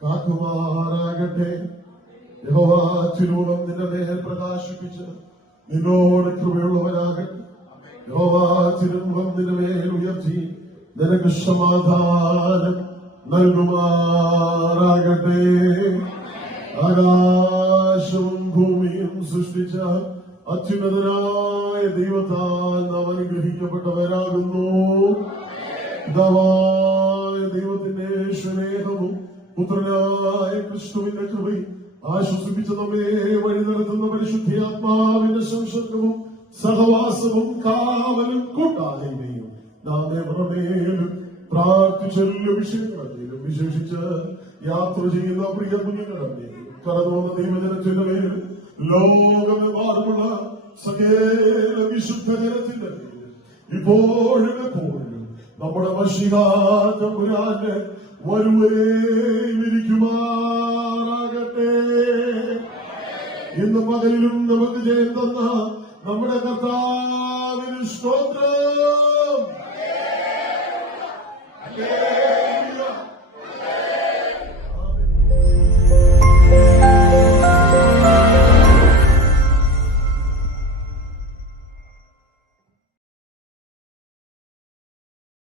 കാക്കുമാറാകട്ടെ. യഹോവ തിരുമുഖം നിന്റെ മേൽ പ്രകാശിപ്പിച്ച് നിന്നോട് കൃപയുള്ളവനാകട്ടെ. യഹോവ തിരുമുഖം നിന്റെ മേൽ ഉയർത്തി നിനക്ക് സമാധാനം നൽകുമാറാകട്ടെ. ആകാശവും ഭൂമിയും സൃഷ്ടിച്ച അത്യുന്നതനായ ദൈവത്താൽ നാം അനുഗ്രഹിക്കപ്പെട്ടവരാകുന്നു. പിതാവായ ദൈവത്തിന്റെ സ്നേഹവും പുത്രനായ ക്രിസ്തുവിന്റെ കൃപയും ആശ്വസിപ്പിച്ച നമ്മെ വഴി നടത്തുന്ന പരിശുദ്ധാത്മാവിന്റെ സംസർഗവും സഹവാസവും കാവലും കൂട്ടായ്മയും നാം എവരുമേലും പ്രാർത്ഥിച്ചെല്ലാം വിഷയങ്ങളിലും വിശേഷിച്ച് യാത്ര ചെയ്യുന്ന പ്രിയ കുഞ്ഞുങ്ങളുടെ കടന്നു വന്ന ദൈവജനത്തിന്റെ മേലും ലോകമെമ്പാടുമുള്ള സകല വിശുദ്ധ ജനത്തിന്റെ മേലും ഇപ്പോഴും എപ്പോഴും നമ്മുടെ മശിഹാതമ്പുരാന്റെ വരുവരെയും ഇരിക്കുമാറാകട്ടെ. ഇന്ന് പകലിലും നമുക്ക് ജയം തന്ന നമ്മുടെ കർത്താവിന് സ്തോത്രം.